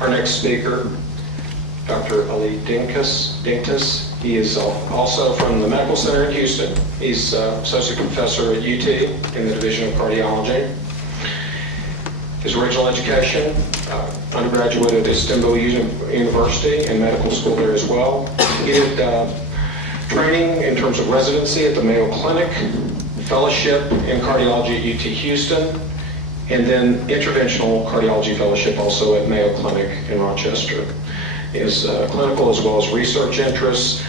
Our next speaker, Dr. Ali Denktas. He is also from the Medical Center in Houston. He's associate professor at UT in the Division of Cardiology. His original education, undergraduate at Istanbul University and medical school there as well. He did training in terms of residency at the Mayo Clinic, fellowship in cardiology at UT Houston, and then interventional cardiology fellowship also at Mayo Clinic in Rochester. His clinical as well as research interests,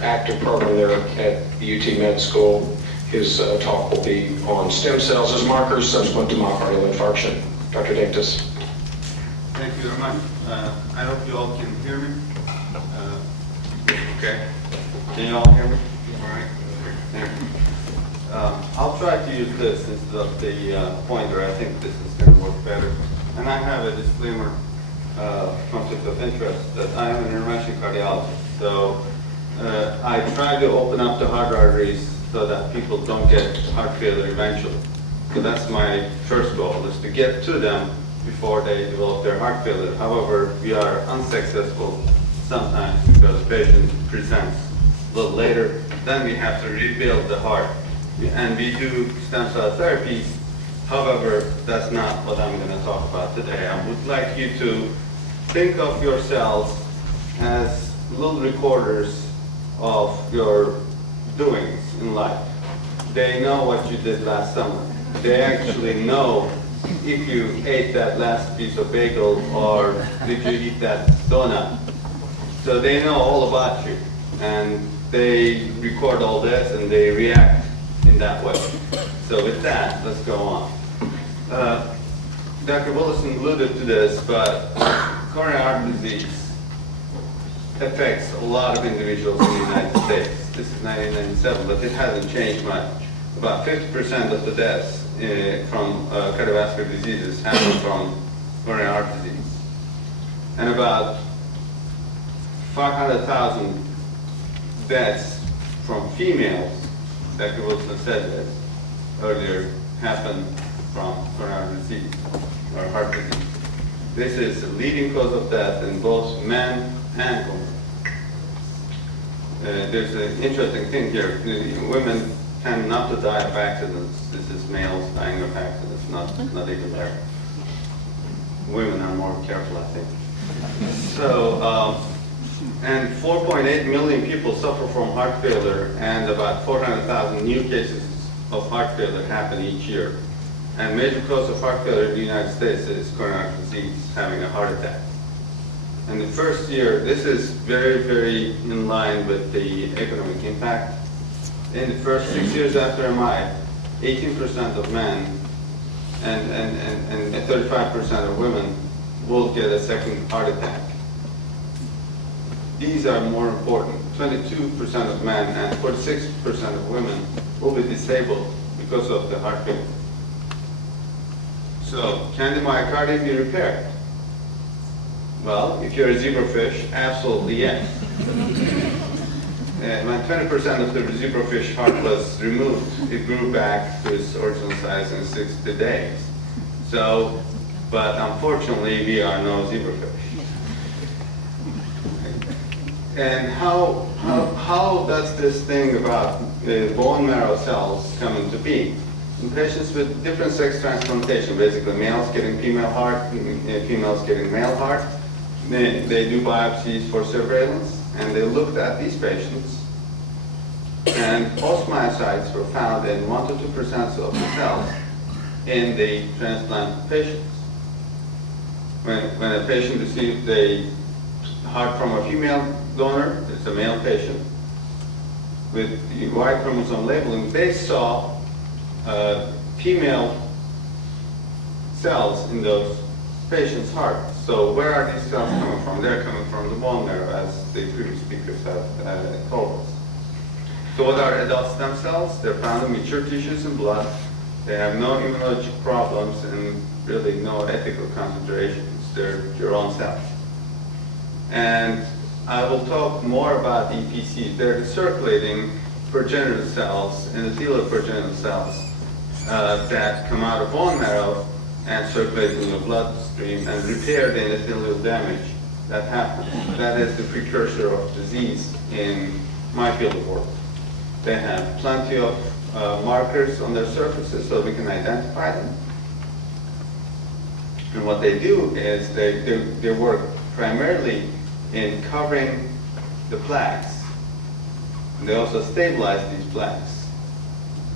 active program there at UT Med School. His talk will be on stem cells as markers subsequent to myocardial infarction. Dr. Denktas. Thank you very much. I hope you all can hear me. Okay. Can you all hear me? All right. Thank you. I'll try to use this instead of the pointer. I think this is going to work better. And I have a disclaimer, conflict of interest, that I am an interventional cardiologist. So I try to open up the heart arteries so that people don't get heart failure eventually. So that's my first goal, is to get to them before they develop their heart failure. However, we are unsuccessful sometimes because the patient presents a little later. Then we have to rebuild the heart. And we do stem cell therapies. However, that's not what I'm going to talk about today. I would like you to think of your cells as little recorders of your doings in life. They know what you did last summer. They actually know if you ate that last piece of bagel or did you eat that donut. So they know all about you, and they record all this and they react in that way. So with that, let's go on. Dr. Willison alluded to this, but coronary heart disease affects a lot of individuals in the United States. This is 1997, but it hasn't changed much. About 50% of the deaths from cardiovascular diseases happen from coronary heart disease. And about 500,000 deaths from females, Dr. Wilson said this earlier, happen from coronary disease or heart disease. This is the leading cause of death in both men and women. There's an interesting thing here. Women tend not to die of accidents. This is males dying of accidents, not even there. Women are more careful, I think. So, and 4.8 million people suffer from heart failure, and about 400,000 new cases of heart failure happen each year. And major cause of heart failure in the United States is coronary disease, having a heart attack. And the first year, this is very, very in line with the economic impact. In the first 6 years after MI, 18% of men and 35% of women will get a second heart attack. These are more important. 22% of men and 46% of women will be disabled because of the heart failure. So, can the myocardium be repaired? Well, if you're a zebrafish, absolutely yes. When 20% of the zebrafish heart was removed, it grew back to its original size in 60 days. So, but unfortunately, we are no zebrafish. And how does this thing about bone marrow cells come into being? In patients with different sex transplantation, basically males getting female heart, females getting male heart, they do biopsies for surveillance, and they looked at these patients, and ostmyocytes were found in 1 to 2% of the cells in the transplant patients. When a patient received a heart from a female donor, it's a male patient, with the Y chromosome labeling, they saw female cells in those patients' hearts. So where are these cells coming from? They're coming from the bone marrow, as the previous speakers have told us. So what are adult stem cells? They're found in mature tissues and blood. They have no immunologic problems and really no ethical considerations. They're your own cells. And I will talk more about EPCs. They're the circulating progenitor cells, endothelial progenitor cells that come out of bone marrow and circulate in your bloodstream and repair the endothelial damage that happens. That is the precursor of disease in my field of work. They have plenty of markers on their surfaces so we can identify them. And what they do is they work primarily in covering the plaques. And they also stabilize these plaques.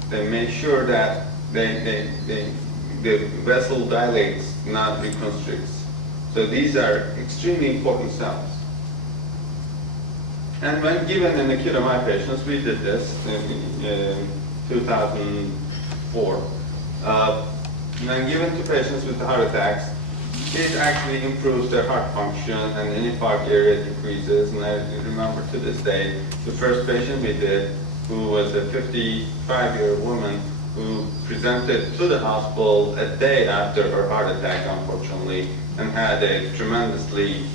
They make sure that the vessel dilates, not reconstricts. So these are extremely important cells. And when given in acute MI patients, we did this in 2004. When given to patients with heart attacks, it actually improves their heart function and the infarct area decreases. And I remember to this day, the first patient we did, who was a 55-year-old woman who presented to the hospital a day after her heart attack, unfortunately, and had a tremendously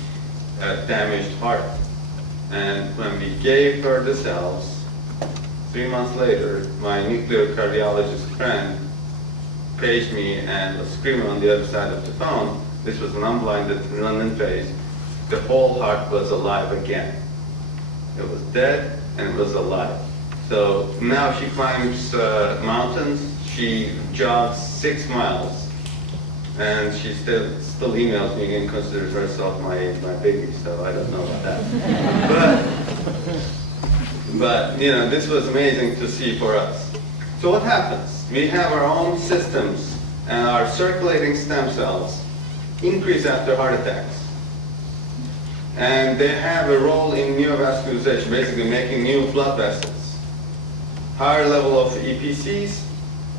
damaged heart. And when we gave her the cells, 3 months later, my nuclear cardiologist friend paged me and was screaming on the other side of the phone. This was an unblinded London phase. The whole heart was alive again. It was dead and it was alive. So now she climbs mountains. She jogs 6 miles, and she still emails me and considers herself my baby. So I don't know about that. But you know, this was amazing to see for us. So what happens? We have our own systems, and our circulating stem cells increase after heart attacks. And they have a role in neovascularization, basically making new blood vessels. Higher level of EPCs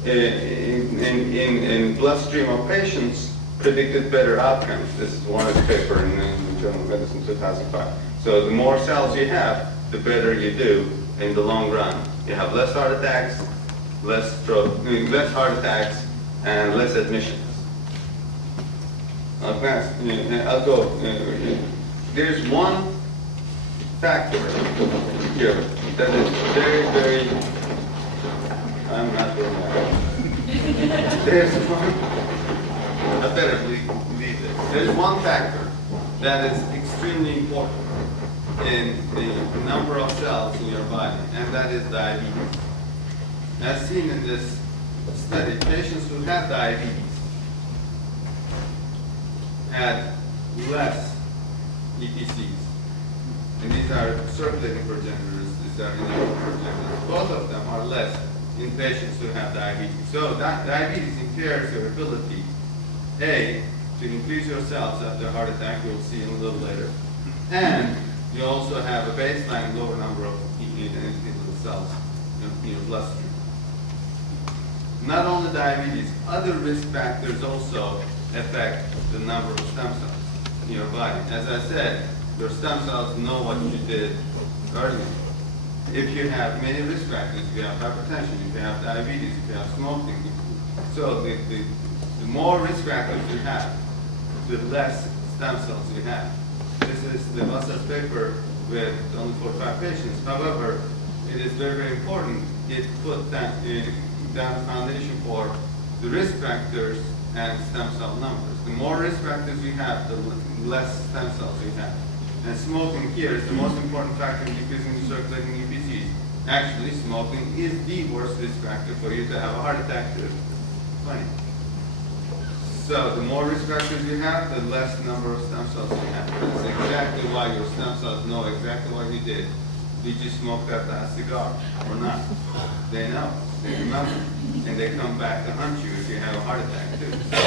in bloodstream of patients predicted better outcomes. This is one paper in the Journal of Medicine 2005. So the more cells you have, the better you do in the long run. You have less heart attacks, less stroke, less heart attacks, and less admissions. I'll go. There's one factor here that is very, very. I'm not doing that. There's one. I better leave this. There's one factor that is extremely important in the number of cells in your body, and that is diabetes. As seen in this study, patients who had diabetes had less EPCs. And these are circulating progenitors, these are inactive progenitors. Both of them are less in patients who have diabetes. So diabetes impairs your ability, A, to increase your cells after heart attack, we'll see in a little later. And you also have a baseline lower number of endothelial cells in your bloodstream. Not only diabetes, other risk factors also affect the number of stem cells in your body. As I said, your stem cells know what you did earlier. If you have many risk factors, if you have hypertension, if you have diabetes, if you have smoking, so the more risk factors you have, the less stem cells you have. This is the Vassar's paper with only 45 patients. However, it is very, very important. It put down the foundation for the risk factors and stem cell numbers. The more risk factors you have, the less stem cells you have. And smoking here is the most important factor in decreasing the circulating EPCs. Actually, smoking is the worst risk factor for you to have a heart attack to 20. So the more risk factors you have, the less number of stem cells you have. That's exactly why your stem cells know exactly what you did. Did you smoke that last cigar or not? They know, they remember, and they come back to hunt you if you have a heart attack too. So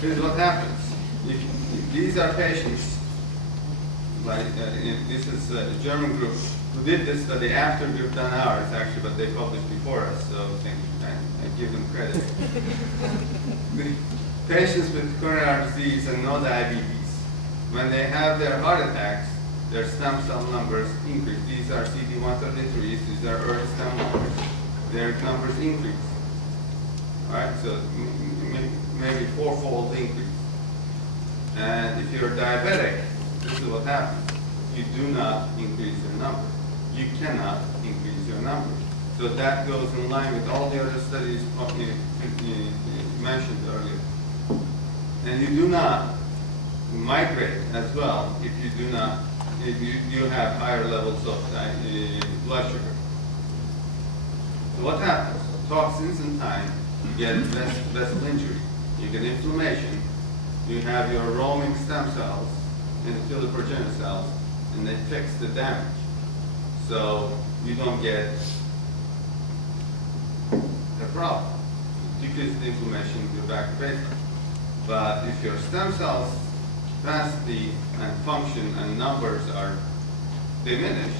here's what happens. If these are patients, like this is a German group who did this study after we've done ours, actually, but they published before us, so I give them credit. The patients with coronary disease and no diabetes, when they have their heart attacks, their stem cell numbers increase. These are CD133s, these are early stem numbers. Their numbers increase. All right, so maybe 4-fold increase. And if you're diabetic, this is what happens. You do not increase your number. You cannot increase your number. So that goes in line with all the other studies mentioned earlier. And you do not migrate as well if you have higher levels of blood sugar. So what happens? Toxins in time, you get vessel injury, you get inflammation, you have your roaming stem cells into the progenitor cells, and they fix the damage. So you don't get a problem. Decrease the inflammation, you're back to baseline. But if your stem cells capacity and function and numbers are diminished,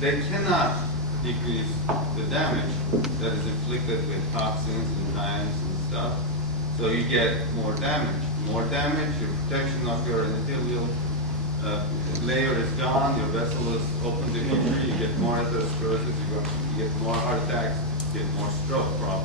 they cannot decrease the damage that is inflicted with toxins and enzymes and stuff. So you get more damage. More damage, your protection of your endothelial layer is gone, your vessel is open to injury, you get more atherosclerosis, you get more heart attacks, you get more stroke problems.